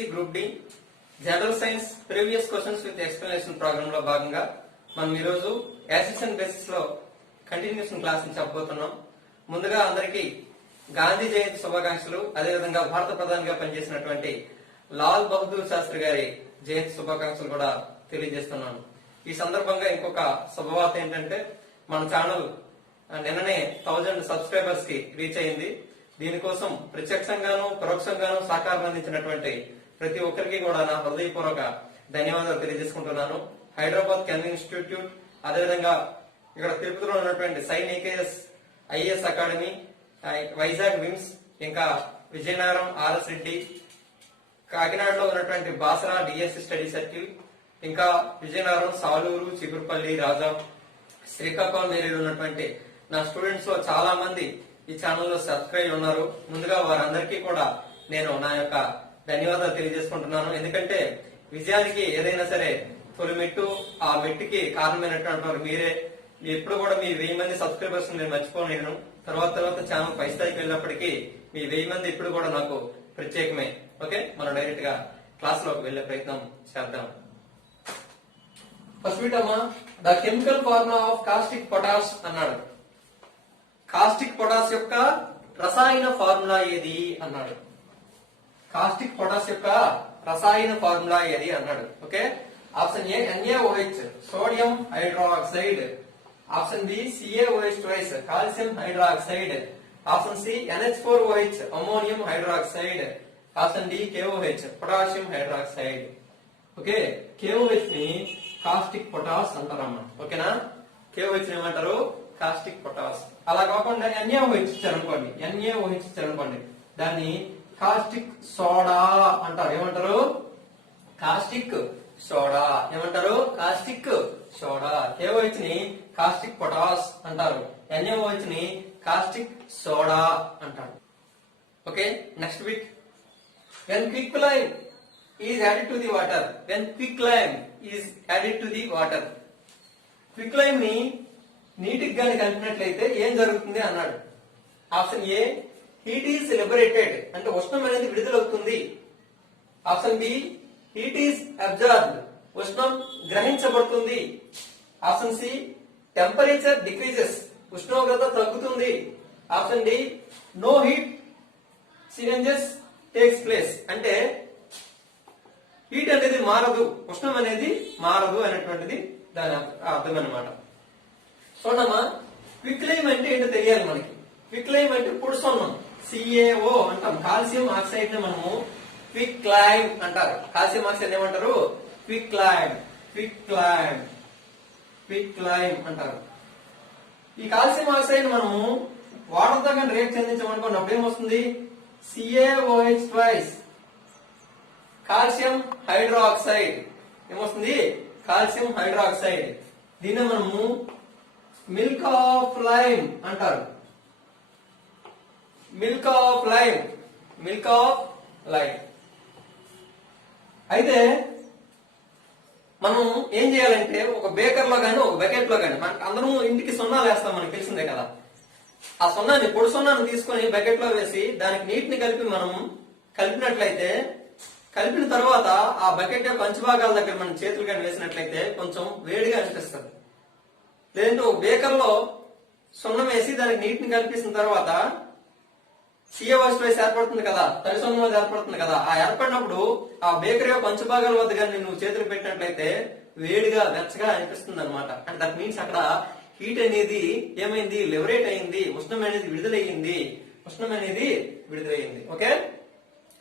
టీజీడీసీ group D general science previous questions with explanation programme లో భాగంగా మనం ఈ రోజు యాసిషన్ బేసిస్ లో కంటిన్యూషన్ క్లాస్ చెప్పబోతున్నాం. ముందుగా అందరికీ గాంధీ జయంతి శుభాకాంక్షలు. అదేవిధంగా భారత ప్రధానిగా పనిచేసినటువంటి లాల్ బహదూర్ శాస్త్రి గారి జయంతి శుభాకాంక్షలు కూడా తెలియజేస్తున్నాను. ఈ సందర్భంగా ఇంకొక శుభవార్త ఏంటంటే మన ఛానల్ నిన్ననే 1000 సబ్స్క్రైబర్స్ కి రీచ్ అయింది. దీనికోసం ప్రత్యక్షంగాను పరోక్షంగాను సహకారం అందించినటువంటి ప్రతి ఒక్కరికి కూడా నా హృదయపూర్వక ధన్యవాదాలు తెలియజేసుకుంటున్నాను. హైదరాబాద్ కెనల్ ఇన్స్టిట్యూట్, అదేవిధంగా ఇక్కడ తిరుపతిలో ఉన్నటువంటి సైన్ AKS IAS academy, Vizag VIMS, ఇంకా విజయనగరం ఆర్ఎస్ రెడ్డి, కాకినాడలో ఉన్నటువంటి బాసరా డిఎస్సి స్టడీ సర్కిల్, ఇంకా విజయనగరం సాలూరు, చిగురుపల్లి, రాజా, శ్రీకాకుళం ఏరియాలో ఉన్నటువంటి నా స్టూడెంట్స్ లో చాలా మంది ఈ ఛానల్లో సబ్స్క్రైబ్ ఉన్నారు. ముందుగా వారందరికీ కూడా నేను నా యొక్క ధన్యవాదాలు తెలియజేసుకుంటున్నాను. ఎందుకంటే విజయానికి ఏదైనా సరే తొలి మెట్టు, ఆ మెట్టుకి కారణమైనటువంటి వారు మీరే. ఎప్పుడు కూడా మీ 1000 మంది సబ్స్క్రైబర్స్ నేను మర్చిపోలేను. తర్వాత ఛానల్ పై స్థాయికి వెళ్ళినప్పటికీ మీ 1000 మంది ఇప్పుడు కూడా నాకు ప్రత్యేకమే. ఓకే, మనం డైరెక్ట్ గా క్లాస్ లోకి వెళ్లే ప్రయత్నం చేద్దాం. ఫస్ట్ బిట్ అమ్మా, the chemical formula of caustic potash అన్నాడు. కాస్టిక్ పొటాష్ యొక్క రసాయన ఫార్ములా ఏది అన్నాడు. కాస్టిక్ పొటాష్ యొక్క రసాయన ఫార్ములా ఏది అన్నాడు. Okay, option A NaOH sodium hydroxide, option B CaOH twice calcium hydroxide, option C NH4OH ammonium hydroxide, option D KOH potassium hydroxide. Okay, KOH ని కాస్టిక్ పొటాష్ అంటారమ్మా. ఓకేనా, KOH ని ఏమంటారు? Caustic potash. అలా కాకుండా NaOH ఇచ్చారనుకోండి, దాన్ని కాస్టిక్ సోడా అంటారు. ఏమంటారు? Caustic soda. ఏమంటారు? Caustic soda. KOH ని కాస్టిక్ పొటాష్ అంటారు, NaOH ని కాస్టిక్ సోడా అంటారు. Okay, next bit. When quicklime is added to the water, quicklime ని నీటికి గాని కలిపినట్లయితే ఏం జరుగుతుంది అన్నాడు. Option A heat is liberated, అంటే ఉష్ణం అనేది విడుదలవుతుంది. Option B heat is absorbed, ఉష్ణం గ్రహించబడుతుంది. ఆప్షన్ సి టెంపరేచర్ డిక్రీజెస్, ఉష్ణోగ్రత తగ్గుతుంది. Option D no heat changes takes place, అంటే హీట్ అనేది మారదు, ఉష్ణం అనేది మారదు అనేటువంటిది దాని అర్థం అన్నమాట. చూడమ్మా, క్విక్లైమ్ అంటే ఏంటో తెలియాలి మనకి. క్విక్లైమ్ అంటే పొడిసొన్నం, CaO అంటాం. కాల్షియం ఆక్సైడ్ ని మనము క్విక్లైమ్ అంటారు. కాల్షియం ఆక్సైడ్ ఏమంటారు? క్విక్లైమ్ అంటారు. ఈ కాల్షియం ఆక్సైడ్ మనము వాటర్ తో కానీ రియాక్ట్ చెందించమనుకోండి, అప్పుడు ఏమొస్తుంది? CaOH twice calcium hydroxide. ఏమొస్తుంది? Calcium hydroxide. దీన్ని మనము మిల్క్ ఆఫ్ లైమ్ అంటారు. Milk of lime. అయితే మనం ఏం చేయాలంటే ఒక బేకర్ లో గానీ ఒక బకెట్ లో గానీ, మనకు అందరం ఇంటికి సున్నాలు వేస్తాం, మనకు తెలిసిందే కదా. ఆ సున్నాన్ని, పొడి సున్నాన్ని తీసుకొని బకెట్ లో వేసి దానికి నీటిని కలిపి మనం కలిపినట్లయితే, కలిపిన తర్వాత ఆ బకెట్ యొక్క అంచు భాగాల దగ్గర మనం చేతులు కానీ వేసినట్లయితే కొంచెం వేడిగా అనిపిస్తుంది. లేదంటే ఒక బేకర్ లో సున్నం వేసి దానికి నీటిని కలిపేసిన తర్వాత CaOH ట్వైస్ ఏర్పడుతుంది కదా, తడి సున్నం అది ఏర్పడుతుంది కదా. ఆ ఏర్పడినప్పుడు ఆ బేకర్ యొక్క అంచు భాగాల వద్ద కానీ నువ్వు చేతులు పెట్టినట్లయితే వేడిగా వెచ్చగా అనిపిస్తుంది అనమాట. అంటే దట్ మీన్స్ అక్కడ హీట్ అనేది ఏమైంది? లిబరేట్ అయింది, ఉష్ణం అనేది విడుదలయ్యింది. ఓకే,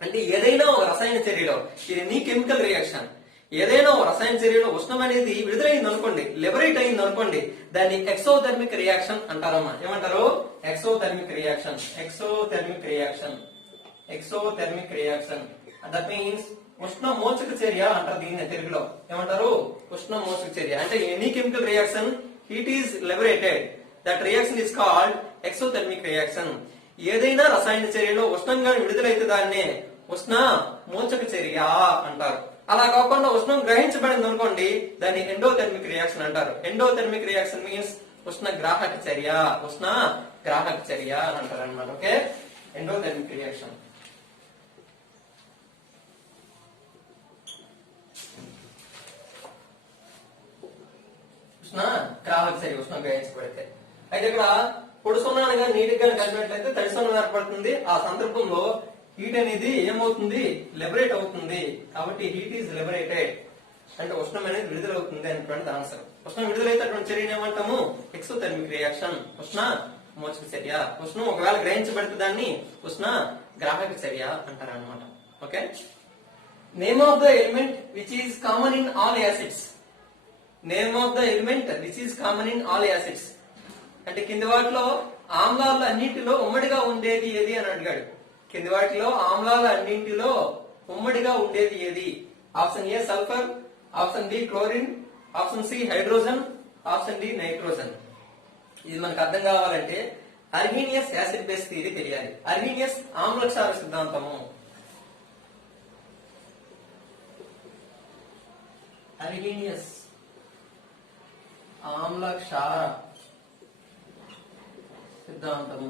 అంటే ఏదైనా ఒక రసాయన చర్యలో, ఇది నీ కెమికల్ రియాక్షన్, ఏదైనా ఒక రసాయన చర్యలో ఉష్ణం అనేది విడుదలైంది అనుకోండి, లిబరేట్ అయింది అనుకోండి, దాన్ని ఎక్సోథెర్మిక్ రియాక్షన్ అంటారమ్మా. ఏమంటారు? Exothermic reaction. దట్ మీన్స్ ఉష్ణ మోచక చర్య అంటారు దీన్ని తెలుగులో. ఏమంటారు? ఉష్ణ మోచక చర్య. అంటే any chemical reaction heat is liberated, that reaction is called exothermic reaction. ఏదైనా రసాయన చర్యలో ఉష్ణంగా విడుదలైతే దాన్నే ఉష్ణ మోచక చర్య అంటారు. అలా కాకుండా ఉష్ణం గ్రహించబడింది అనుకోండి, దాన్ని ఎండోథెర్మిక్ రియాక్షన్ అంటారు. ఎండోథెర్మిక్ రియాక్షన్ మీన్స్ ఉష్ణ గ్రాహక చర్య అని అంటారు అనమాట. Okay, endothermic reaction. ఉష్ణ గ్రాహక చర్య ఉష్ణం గ్రహించబడితే. అయితే ఇక్కడ పొడి సున్నాను కానీ నీటికి కానీ కలిపినట్లయితే తడి సున్నం ఏర్పడుతుంది. ఆ సందర్భంలో హీట్ అనేది ఏమవుతుంది, లిబరేట్ అవుతుంది. కాబట్టి హీట్ ఈజ్ లిబరేటెడ్ అంటే ఉష్ణం అనేది విడుదలవుతుంది అనేటువంటి ఆన్సర్. ఉష్ణం విడుదలైనటువంటి చర్యను ఏమంటాము, ఎక్సోథెర్మిక్ రియాక్షన్, ఉష్ణ మోచక చర్య. ఉష్ణం ఒకవేళ గ్రహించబడితే దాన్ని ఉష్ణ గ్రాహక చర్య అంటారు అనమాట. Okay, name of the element which is common in all acids. Name of the element which is common in all acids అంటే కింది వాటిలో ఆమ్లాల అన్నింటిలో ఉమ్మడిగా ఉండేది ఏది అని అడిగాడు. కింది వాటిలో ఆమ్లాల అన్నింటిలో ఉమ్మడిగా ఉండేది ఏది? Option A sulphur, option B chlorine, option C hydrogen, option D nitrogen. ఇది మనకు అర్థం కావాలంటే అర్హీనియస్ యాసిడ్ బేస్ థియరీ తెలియాలి. అర్హీనియస్ ఆమ్లక్షార సిద్ధాంతము, అర్హీనియస్ ఆమ్లక్షార సిద్ధాంతము,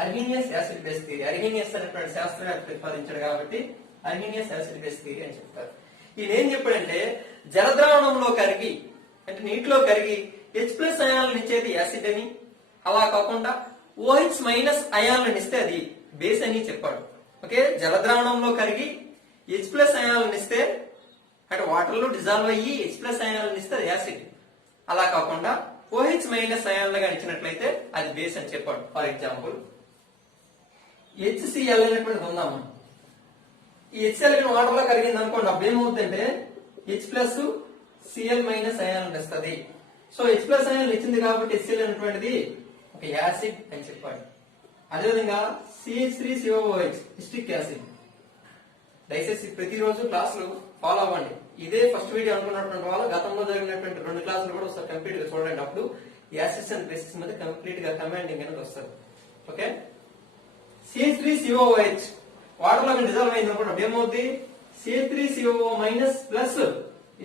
Arrhenius acid base theory. Arrhenius అనేటువంటి శాస్త్రవేత్త ప్రతిపాదించాడు కాబట్టి అర్హీనియస్ యాసిడ్ బేస్ థియరీ అని చెప్తారు. ఈయన ఏం చెప్పాడంటే జలద్రావణంలో కరిగి అంటే నీటిలో కరిగి H+ అయాలను ఇచ్చేది యాసిడ్ అని, అలా కాకుండా OH- అయాలను ఇస్తే అది బేస్ అని చెప్పాడు. ఓకే, జలద్రావణంలో కరిగి H+ అయాలను ఇస్తే అంటే వాటర్ లో డిజాల్వ్ అయ్యి H+ అయాలను ఇస్తే అది యాసిడ్. అలా కాకుండా OH- అయాలను ఇచ్చినట్లయితే అది బేస్ అని చెప్పాడు. ఫర్ ఎగ్జాంపుల్ HCl అనేటువంటిది ఉందాము. ఈ HCl వాటర్ లో కరిగింది అనుకోండి, అప్పుడు ఏమవుతుందంటే H+Cl- అయాలను ఇస్తుంది. సో H+ అయాలను ఇచ్చింది కాబట్టి HCl అనేటువంటిది ఒక యాసిడ్ అని చెప్పాడు. అదేవిధంగా CH3COOH ఎస్టిక్ యాసిడ్. దయచేసి ప్రతిరోజు క్లాసులు ఫాలో అవ్వండి. ఇదే ఫస్ట్ వీడియో అనుకున్నటువంటి వాళ్ళు గతంలో జరిగినటువంటి 2 క్లాసులు కూడా ఒకసారి కంప్లీట్ గా చూడండి. అప్పుడు యాసిడ్స్ అండ్ బేసిస్ మీద కంప్లీట్ గా కమాండింగ్ అనేది వస్తుంది. ఓకే, CH3COOH వాటర్ లో డిజాల్వ్ అయింది అనుకున్నప్పుడు ఏమవుతుంది, CH3COO- ప్లస్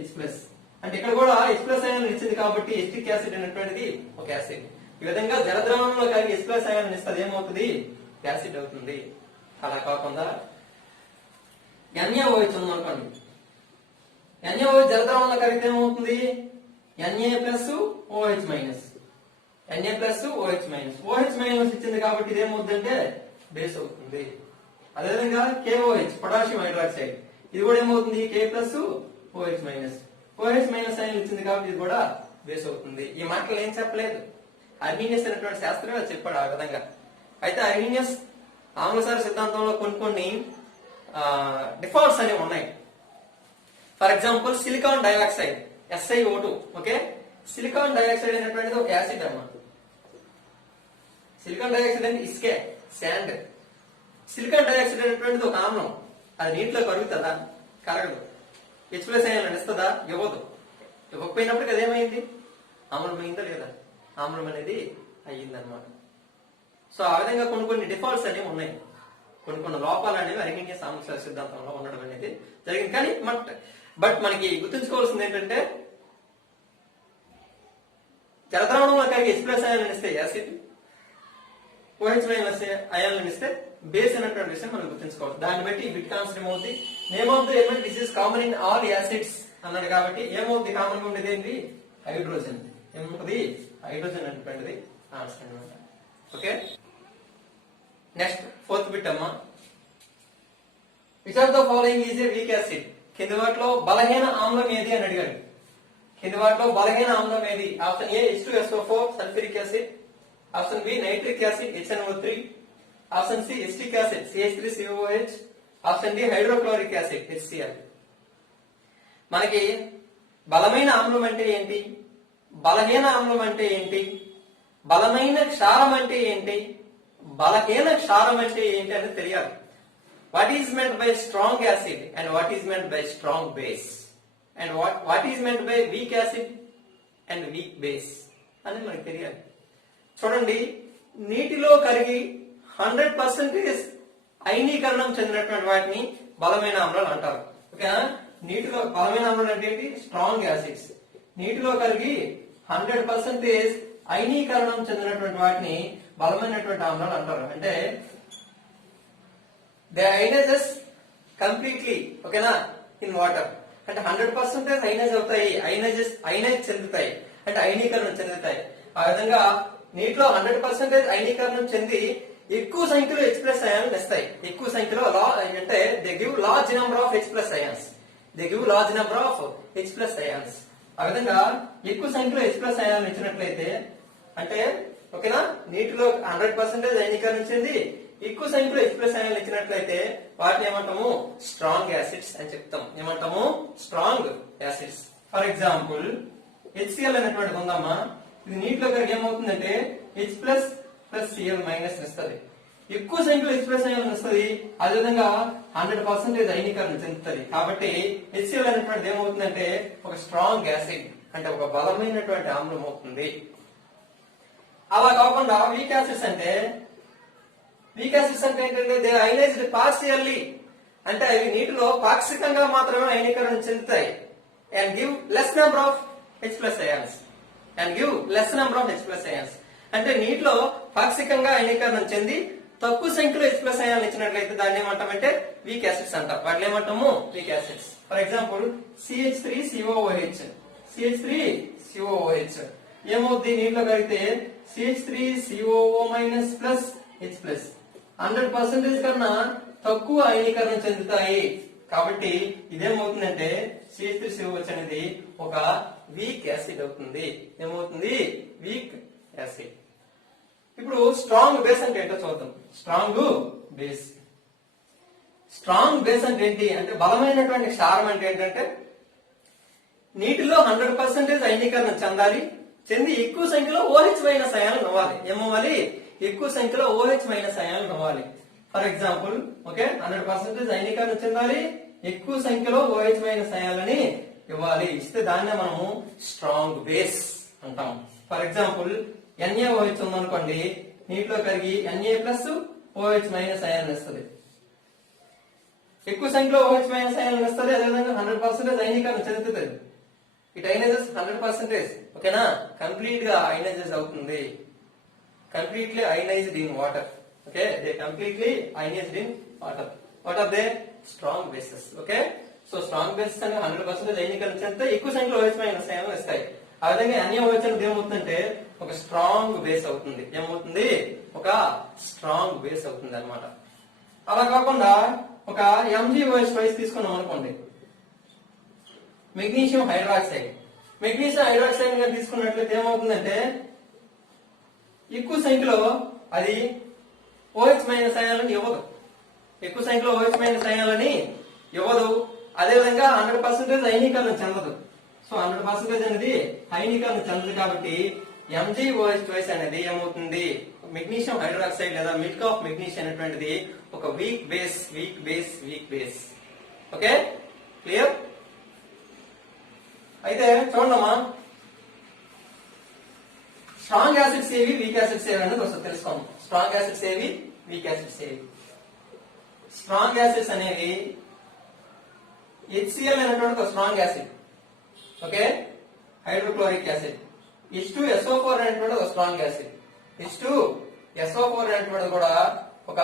H+. అంటే ఇక్కడ కూడా H+ అయాలను ఇచ్చింది కాబట్టి ఎస్టిక్ యాసిడ్ అనేటువంటిది ఒక యాసిడ్. ఈ విధంగా జలద్రావణంలో కలిగి H+ అయాలను ఇస్తే ఏమవుతుంది, యాసిడ్ అవుతుంది. అలా కాకుండా NaOH ఉందనుకోండి, NaOH జలద్రావణంలో కలిగితే ఏమవుతుంది, Na+OH-. OH- ఇచ్చింది కాబట్టి ఇది ఏమవుతుందంటే బేస్ అవుతుంది. అదేవిధంగా KOH పొటాషియం హైడ్రాక్సైడ్, ఇది కూడా ఏమవుతుంది, K+OH-. OH- అయాలు ఇచ్చింది కాబట్టి ఇది కూడా బేస్ అవుతుంది. ఈ మాటలు ఏం చెప్పలేదు, అర్హీనియస్ అనేటువంటి శాస్త్రవేత్త చెప్పాడు ఆ విధంగా. అయితే అర్హీనియస్ ఆమ్లసార సిద్ధాంతంలో కొన్ని డిఫాల్ట్స్ అనేవి ఉన్నాయి. For example silicon dioxide SiO2. Okay, silicon dioxide అనేటువంటిది ఒక యాసిడ్ అన్నమాట. సిలికాన్ డయాక్సైడ్ అంటే ఇసుకే, శాండ్. సిలికాన్ డయాక్సైడ్ అనేటువంటిది ఒక ఆమ్లం. అది నీటిలో కరుగుతుందా, కరగదు. H+ అయాలను ఇస్తుందా, ఇవ్వదు. ఇవ్వకపోయినప్పటికీ అదేమైంది, ఆమ్లమైందా లేదా, ఆమ్లం అనేది అయ్యిందనమాట. సో ఆ విధంగా కొన్ని డిఫాల్ట్స్ అనేవి ఉన్నాయి, కొన్ని లోపాలు అనేవి అర్హీనియస్ ఆమ్లక్షార సిద్ధాంతంలో ఉండడం అనేది జరిగింది. కానీ బట్ మనకి గుర్తుంచుకోవాల్సింది ఏంటంటే జలద్రావణంలో కలిగి H+ అయాలను ఇస్తే యాసిడ్, OH- అయాలను ఇస్తే బేస్ అనేటువంటి విషయం మనం గుర్తుంచుకోవాలి. దాన్ని బట్టి బిట్ కాన్సెప్ట్ ఏమవుతుంది, name of the element which is common in all acids అన్నాడు కాబట్టి ఏమవుతుంది, కామన్ గా ఉండేది ఏంటి, హైడ్రోజన్. ఏముంటుంది, హైడ్రోజన్ అనేటువంటిది ఆన్సర్ అనమాట. ఓకే, నెక్స్ట్ 4th బిట్ అమ్మా. Which of the following is A weak acid. కింది వాటిలో బలహీన ఆమ్లం ఏది అని అడిగాడు. కింది వాటిలో బలహీన ఆమ్లం ఏది? Option A H2SO4 sulphuric acid, option B nitric acid HNO3, option C acetic acid CH3COOH, option D hydrochloric acid HCl. మనకి బలమైన ఆమ్లం అంటే ఏంటి, బలహీన ఆమ్లం అంటే ఏంటి, బలమైన క్షారం అంటే ఏంటి, బలహీన క్షారం అంటే ఏంటి అనేది తెలియాలి. What is meant by strong acid and what is meant by strong base and what is meant by weak acid and weak base అని మనకు తెలియాలి. చూడండి, నీటిలో కరిగి 100% అయనీకరణం చెందినటువంటి వాటిని బలమైన ఆమ్లాలు అంటారు. ఓకే, నీటిలో బలమైన ఆమ్లాలు అంటే ఏంటి, స్ట్రాంగ్ యాసిడ్స్. నీటిలో కరిగి 100% అయనీకరణం చెందినటువంటి వాటిని బలమైనటువంటి ఆమ్లాలు అంటారు. అంటే దే అయనైజెస్ కంప్లీట్లీ, ఓకేనా, ఇన్ వాటర్. అంటే 100% అయనైజ్ అవుతాయి, అయనైజ్ చెందుతాయి, అంటే అయనీకరణ చెందుతాయి. ఆ విధంగా నీటిలో 100% అయనీకరణం చెంది ఎక్కువ సంఖ్యలో H ప్లస్ అయాన్లు ఇస్తాయి. ఎక్కువ సంఖ్యలో అంటే they give large number of H plus ions. H plus ions. ఆ విధంగా ఎక్కువ సంఖ్యలో H ప్లస్ అయాన్లు ఇచ్చినట్లయితే అంటే ఓకేనా, నీటిలో 100% అయనీకరణ చెంది ఎక్కువ సంఖ్యలో H ప్లస్ అయాన్లు ఇచ్చినట్లయితే వాటిని ఏమంటాము, స్ట్రాంగ్ యాసిడ్స్ అని చెప్తాం. ఏమంటాము, strong acids. For example HCl అనేటువంటిది ఉందమ్మా. ఇది నీటిలో కనుక ఏమవుతుందంటే H plus plus Cl minus ఇస్తుంది. ఎక్కువ సంఖ్యలో H ప్లస్ అయాన్ వస్తుంది. అదేవిధంగా 100% అయనీకరణ చెందుతుంది. కాబట్టి HCl అనేటువంటిది ఏమవుతుందంటే ఒక స్ట్రాంగ్ యాసిడ్, అంటే ఒక బలమైనటువంటి ఆమ్లం అవుతుంది. అలా కాకుండా వీక్ యాసిడ్స్ అంటే ఏంటంటే దే అయనైజ్డ్ పార్షియల్లీ, అంటే అవి నీటిలో పాక్షికంగా మాత్రమే అయనీకరణ చెందుతాయి. And give less number of H plus ions. అంటే నీటిలో పాక్షికంగా అయనీకరణ చెంది తక్కువ సంఖ్యలో H ప్లస్ అయాన్ ఇచ్చినట్లయితే దాన్ని ఏమంటామంటే వీక్ యాసిడ్స్ అంటాం. వాటిని ఏమంటాము, week acids. For example CH3COOH. ఏమవుద్ది నీటిలో కలిగితే CH3COO minus plus H plus 100% కన్నా తక్కువ అయనీకరణ చెందుతాయి. కాబట్టి ఇదేమవుతుందంటే CH3COH అనేది ఒక వీక్ యాసిడ్ అవుతుంది. ఏమవుతుంది, వీక్ యాసిడ్. ఇప్పుడు స్ట్రాంగ్ బేస్ అంటే ఏంటో చూద్దాం. స్ట్రాంగ్ బేస్ అంటే ఏంటి అంటే బలమైనటువంటి క్షారం అంటే ఏంటంటే నీటిలో 100% అయనీకరణ చెంది ఎక్కువ సంఖ్యలో OH మైనస్ అయాన్లు అవ్వాలి. ఏమవ్వాలి, ఎక్కువ సంఖ్యలో OH మైనస్ అయాన్లు అవ్వాలి. ఫర్ ఎగ్జాంపుల్ ఓకే, 100% అయనీకరణ చెందాలి, ఎక్కువ సంఖ్యలో OH మైనస్ అయాన్లని ఇవ్వాలి. ఇస్తే దాన్నే మనము స్ట్రాంగ్ బేస్ అంటాం. ఫర్ ఎగ్జాంపుల్ NaOH ఉందనుకోండి, నీటిలో కరిగి Na plus OH minus ion ఇస్తుంది. ఎక్కువ సంఖ్యలో OH మైనస్ అయాన్ ఇస్తుంది. అదేవిధంగా 100% అయనీకరణ చెందుతుంది. It ionises 100%. ఓకేనా, కంప్లీట్ గా అయనైజెస్ అవుతుంది. Completely ionised in water. Okay, they completely ionised in water. What are they strong bases. Okay, so strong bases అంటే 100% అయనీకరణ చెందితే ఎక్కువ సంఖ్యలో OH మైనస్ అయాన్లు ఇస్తాయి. ఆ విధంగా NaOH అనేది ఏమవుతుందంటే ఒక స్ట్రాంగ్ బేస్ అవుతుంది. ఏమవుతుంది, ఒక స్ట్రాంగ్ బేస్ అవుతుంది అనమాట. అలా కాకుండా ఒక MgOH ట్వైస్ తీసుకున్నాం అనుకోండి, మెగ్నీషియం హైడ్రాక్సైడ్ గా తీసుకున్నట్లయితే ఏమవుతుందంటే ఎక్కువ సంఖ్యలో అది OH మైనస్ అయాన్లని ఇవ్వదు. అదేవిధంగా 100% అయనీకరణ చెందదు. సో 100% అనేది అయనీకరణ చెందదు. కాబట్టి MgOH ట్వైస్ అనేది ఏమవుతుంది, మెగ్నీషియం హైడ్రాక్సైడ్ లేదా మిల్క్ ఆఫ్ మెగ్నీషియం అనేటువంటిది ఒక వీక్ బేస్. Okay, clear? అయితే చూడమ్మా, స్ట్రాంగ్ యాసిడ్స్ ఏవి, వీక్ యాసిడ్స్ ఏవి అనేది ఒకసారి తెలుసుకోండి. స్ట్రాంగ్ యాసిడ్స్ ఏవి, వీక్ యాసిడ్స్ ఏవి. స్ట్రాంగ్ యాసిడ్స్ అనేవి HCl అనేటువంటి ఒక strong acid. Okay, hydrochloric acid. H2SO4 అనేటువంటి ఒక స్ట్రాంగ్ యాసిడ్. H2SO4 అనేటువంటి కూడా ఒక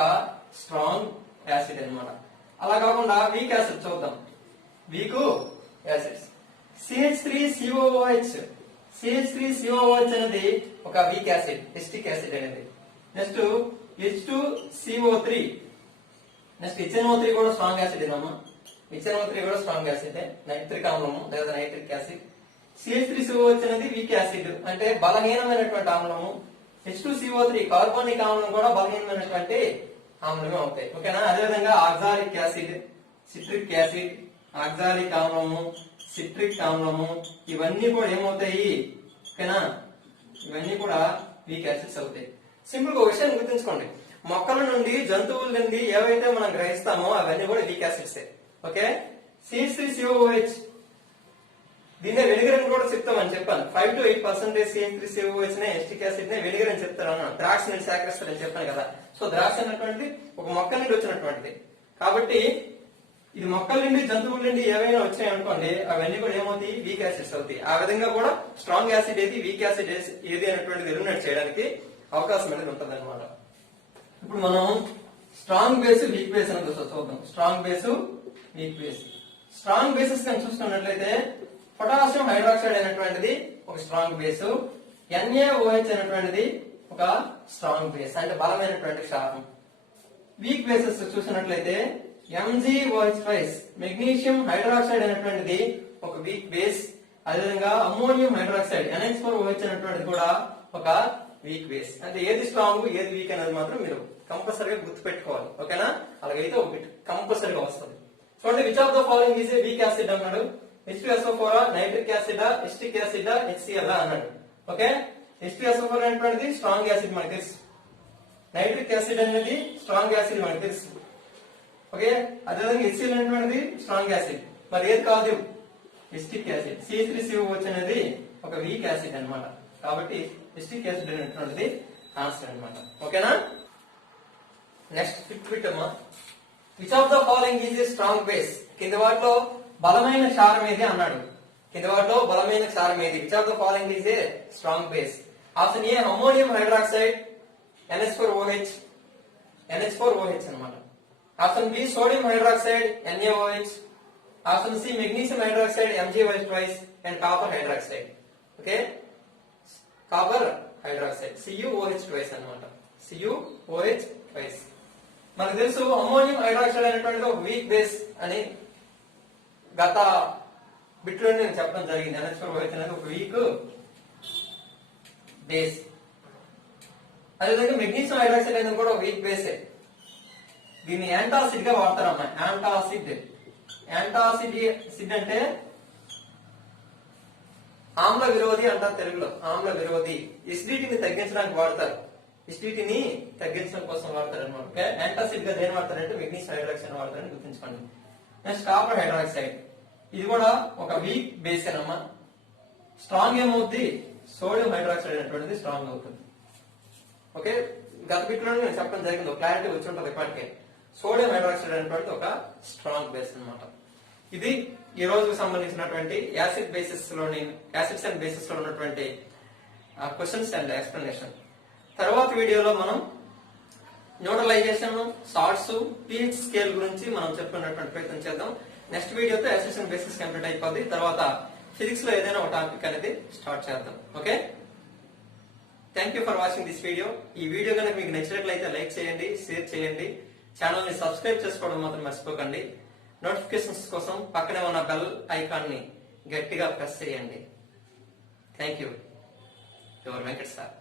స్ట్రాంగ్ యాసిడ్ అన్నమాట. అలా కాకుండా వీక్ యాసిడ్ చూద్దాం. వీక్ యాసిడ్స్ CH3COOH అనేది ఒక వీక్ యాసిడ్, ఎస్టిక్ యాసిడ్ అనేది. నెక్స్ట్ H2CO3, నెక్స్ట్ HNO3 కూడా స్ట్రాంగ్ యాసిడ్ ఏనమ్మా. HNO3 కూడా స్ట్రాంగ్ యాసిడ్, నైట్రిక్ ఆమ్లము లేదా నైట్రిక్ యాసిడ్. CH3COH అనేది వీక్ యాసిడ్, అంటే బలహీనమైనటువంటి ఆమ్లము. H2CO3 కార్బోనిక్ ఆమ్లం కూడా బలహీనమైనటువంటి ఆమ్లమే అవుతాయి. ఓకేనా, అదేవిధంగా oxalic acid, citric acid, oxalic ఆమ్లము, సిట్రిక్ ఆమ్లము, ఇవన్నీ కూడా ఏమవుతాయి, ఓకేనా, ఇవన్నీ కూడా వీక్ యాసిడ్స్ అవుతాయి. సింపుల్ గా విషయాన్ని గుర్తుంచుకోండి, మొక్కల నుండి జంతువుల నుండి ఏవైతే మనం గ్రహిస్తామో అవన్నీ కూడా వీక్ యాసిడ్స్. ఓకే, CH3COOH దీన్నే వెనిగర్ అని కూడా చెప్తామని చెప్పాను. 5 to 8% CH3COOH నే ఎస్టిక్ యాసిడ్ నే వెనిగర్ అని చెప్తారు అన్నాను. ద్రాక్ష నుండి సేకరిస్తారని చెప్పాను కదా. సో ద్రాక్ష అన్నటువంటిది ఒక మొక్క నుండి వచ్చినటువంటిది. కాబట్టి ఇది మొక్కల నుండి జంతువుల నుండి ఏవైనా వచ్చాయి అనుకోండి, అవన్నీ కూడా ఏమవుతాయి, వీక్ యాసిడ్స్ అవుతాయి. ఆ విధంగా కూడా స్ట్రాంగ్ యాసిడ్ ఏది, వీక్ యాసిడ్ ఏది అనేటువంటిది ఎలిమినేట్ చేయడానికి అవకాశం అనేది ఉంటుంది అనమాట. ఇప్పుడు మనం స్ట్రాంగ్ బేస్, వీక్ బేస్ అనేది చూద్దాం. Strong base, weak base. Strong bases కనుక చూసుకున్నట్లయితే పొటాషియం హైడ్రాక్సైడ్ అనేటువంటిది ఒక స్ట్రాంగ్ బేస్, NaOH అనేటువంటిది ఒక స్ట్రాంగ్ బేస్ అంటే బలమైనటువంటి క్షారం. వీక్ బేసెస్ చూసినట్లయితే MgOH మెగ్నీషియం హైడ్రాక్సైడ్ అనేటువంటిది ఒక వీక్ బేస్, అదేవిధంగా అమ్మోనియం హైడ్రాక్సైడ్ NH4OH అనేటువంటిది కూడా ఒక వీక్ బేస్. అంటే ఏది స్ట్రాంగ్ ఏది వీక్ అనేది మాత్రం మీరు కంపల్సరీగా గుర్తుపెట్టుకోవాలి. ఓకేనా? అలాగైతే ఒకటి కంపల్సరీగా వస్తుంది. చూడండి, which of the following is A weak acid అన్నాడు. H2SO4 nitric acid, acetic acid, HCl అన్నాడు. ఓకే, H2SO4 అనేటువంటిది స్ట్రాంగ్ యాసిడ్ మనకు తెలుసు, నైట్రిక్ యాసిడ్ అనేది స్ట్రాంగ్ యాసిడ్ మనకు తెలుసు. ఓకే, అదేవిధంగా HCl అనేటువంటిది స్ట్రాంగ్ యాసిడ్. మరి ఏది కాదు? Acetic acid. C3COH అనేది ఒక వీక్ యాసిడ్ అన్నమాట. కాబట్టి ఎస్టిక్ యాసిడ్ అనేటువంటిది ఆన్సర్ అన్నమాట. ఓకేనా? నెక్స్ట్ ఫిఫ్త్ బిట్ అమ్మా. Which of the following is a strong base? కింది వాటిలో బలమైన క్షారం ఏది అన్నాడు. కింది వాటిలో బలమైన క్షారం ఏది? Which of the following is a strong base? Option A ammonium hydroxide NH4OH అన్నమాట. Option B sodium hydroxide NaOH. Option C magnesium hydroxide MgOH and copper hydroxide. Okay, copper hydroxide CuOH అన్నమాట. CuOH. మనకు తెలుసు ammonium hydroxide అనేటువంటిది ఒక weak base అని గత బిట్లో నేను చెప్పడం జరిగింది. NH4OH అనేది ఒక వీక్ బేస్. అదేవిధంగా మెగ్నీషియం హైడ్రాక్సైడ్ అనేది కూడా ఒక వీక్ బేసే. దీన్ని యాంటాసిడ్ గా వాడతారమ్మా. యాంటాసిడ్ అంటే ఆమ్ల విరోధి అంటారు తెలుగులో. ఆమ్ల విరోధి. ఎసిడిటీని తగ్గించడానికి వాడతారు. ఎసిడిటీని తగ్గించడం కోసం వాడతారు అనమాట. ఓకే, యాంటాసిడ్ గా దేని వాడతారంటే మెగ్నీషియం హైడ్రాక్సైడ్ వాడతారని గుర్తుంచుకోండి. నెక్స్ట్ కాపర్ హైడ్రాక్సైడ్, ఇది కూడా ఒక వీక్ బేస్ అమ్మా. స్ట్రాంగ్ ఏమవుద్ది? సోడియం హైడ్రాక్సైడ్ అనేటువంటిది స్ట్రాంగ్ అవుతుంది. ఓకే, గత బిట్లో నేను చెప్పడం జరిగింది, ఒక క్లారిటీ వచ్చి ఉంటుంది ఇప్పటికే. సోడియం హైడ్రాక్సైడ్ అనేటువంటి ఒక స్ట్రాంగ్ బేస్ అన్నమాట. ఇది ఈ రోజుకు సంబంధించినటువంటి యాసిడ్స్ అండ్ బేసిస్ లో ఉన్నటువంటి క్వశ్చన్స్ అండ్ ఎక్స్ప్లెనేషన్. తర్వాత వీడియోలో మనం న్యూట్రలైజేషన్, సాల్ట్స్, pH స్కేల్ గురించి మనం చెప్పుకున్నటువంటి ప్రయత్నం చేద్దాం. నెక్స్ట్ వీడియోతో యాసిడ్స్ అండ్ బేసిస్ కంప్లీట్ అయిపోద్ది. తర్వాత ఫిజిక్స్ లో ఏదైనా ఒక టాపిక్ అనేది స్టార్ట్ చేద్దాం. Okay, thank you for watching this video. ఈ వీడియో కనుక మీకు నచ్చినట్లయితే లైక్ చేయండి, షేర్ చేయండి, ఛానల్ ని సబ్స్క్రైబ్ చేసుకోవడం మాత్రం మర్చిపోకండి. నోటిఫికేషన్స్ కోసం పక్కనే ఉన్న బెల్ ఐకాన్ ని గట్టిగా ప్రెస్ చేయండి. Thank you. Your Venkat sir.